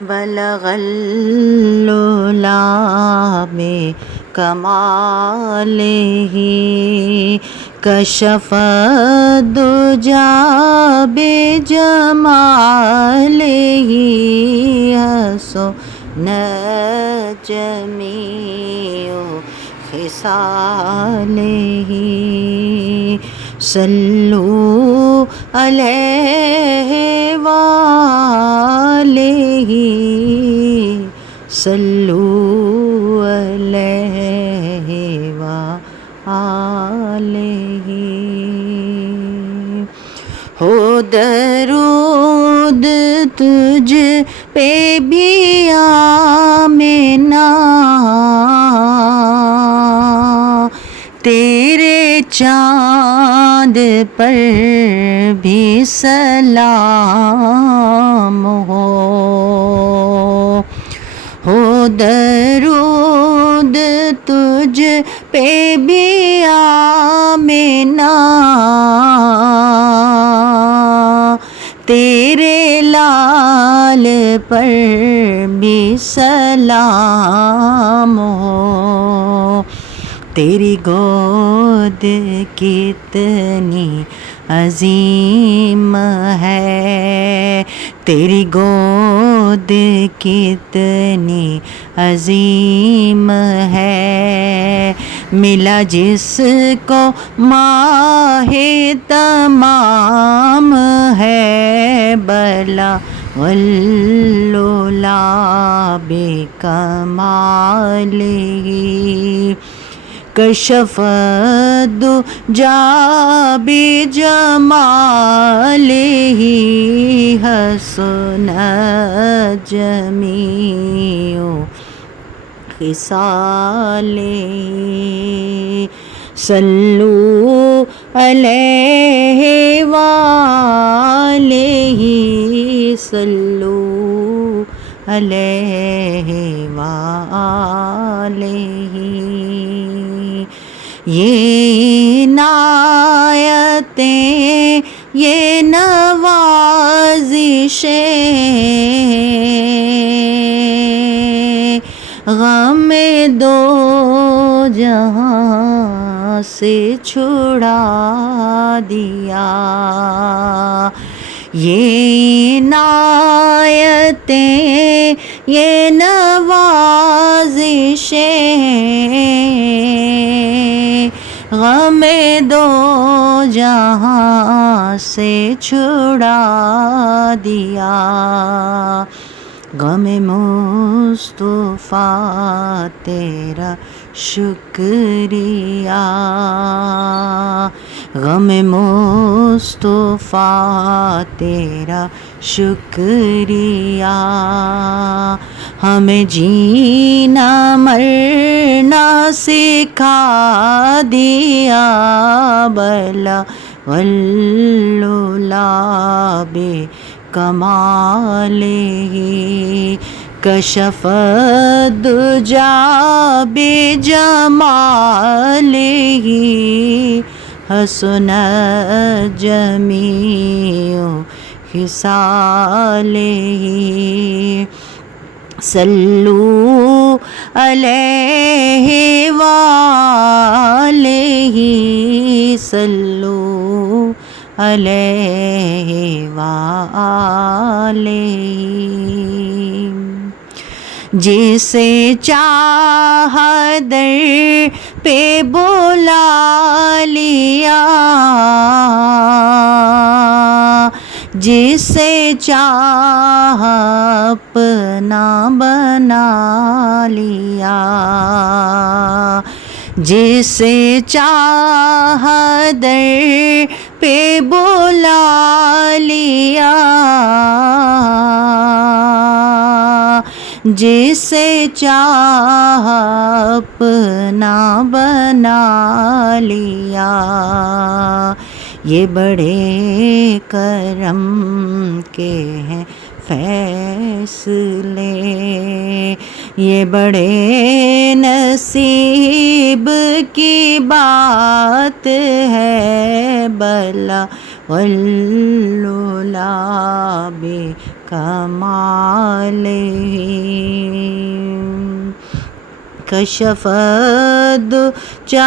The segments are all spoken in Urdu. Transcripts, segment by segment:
بلغ العلا بکمالہ کشف الدجا بجمالہ حسن جمیع خصالہ صلو علیہ وآلہ صلو علیہ وآلہ ہو درود تجھ پہ بھی آمنہ تیرے چاند پر بھی سلام ہو درود تجھ پہ بھی آمنہ تیرے لال پر بھی سلام ہو تیری گود کتنی عظیم ہے تیری گود کتنی عظیم ہے ملا جس کو ماہ تمام ہے بلا والعلا بکمالہ کشف الدجا بجمالہ حسن جمیع خصالہ صلو علیہ وآلہ صلو علیہ وآلہ یہ عنایتیں یہ نوازشیں غم دو جہاں سے چھڑا دیا یہ عنایتیں یہ نوازشیں غم دو جہاں سے چھڑا دیا غم مصطفیٰ تیرا شکریہ غم مصطفیٰ تیرا شکریہ ہمیں جینا مرنا سکھا دیا بلا والعلا بکمالہ کشف الدجا بجمالہ حسن جمیع خصالہ صلو علیہ وآلہ صلو علیہ وآلہ جسے چاہا در پہ بلا لیا جسے چاہا اپنا بنا لیا جسے چاہا در پہ بلا لیا جسے چاہا اپنا بنا لیا یہ بڑے کرم کے ہیں فیصلے یہ بڑے نصیب کی بات ہے بلا والعلا کمالہ کشف الدجى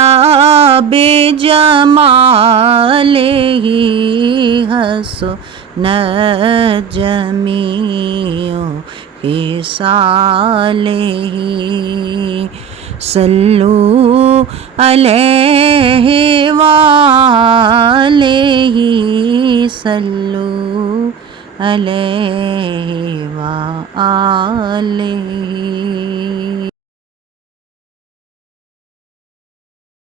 بجمالہ حسنت جمیع خصالہ صلوا علیہ وآلہ صلوا علیہ وآلہ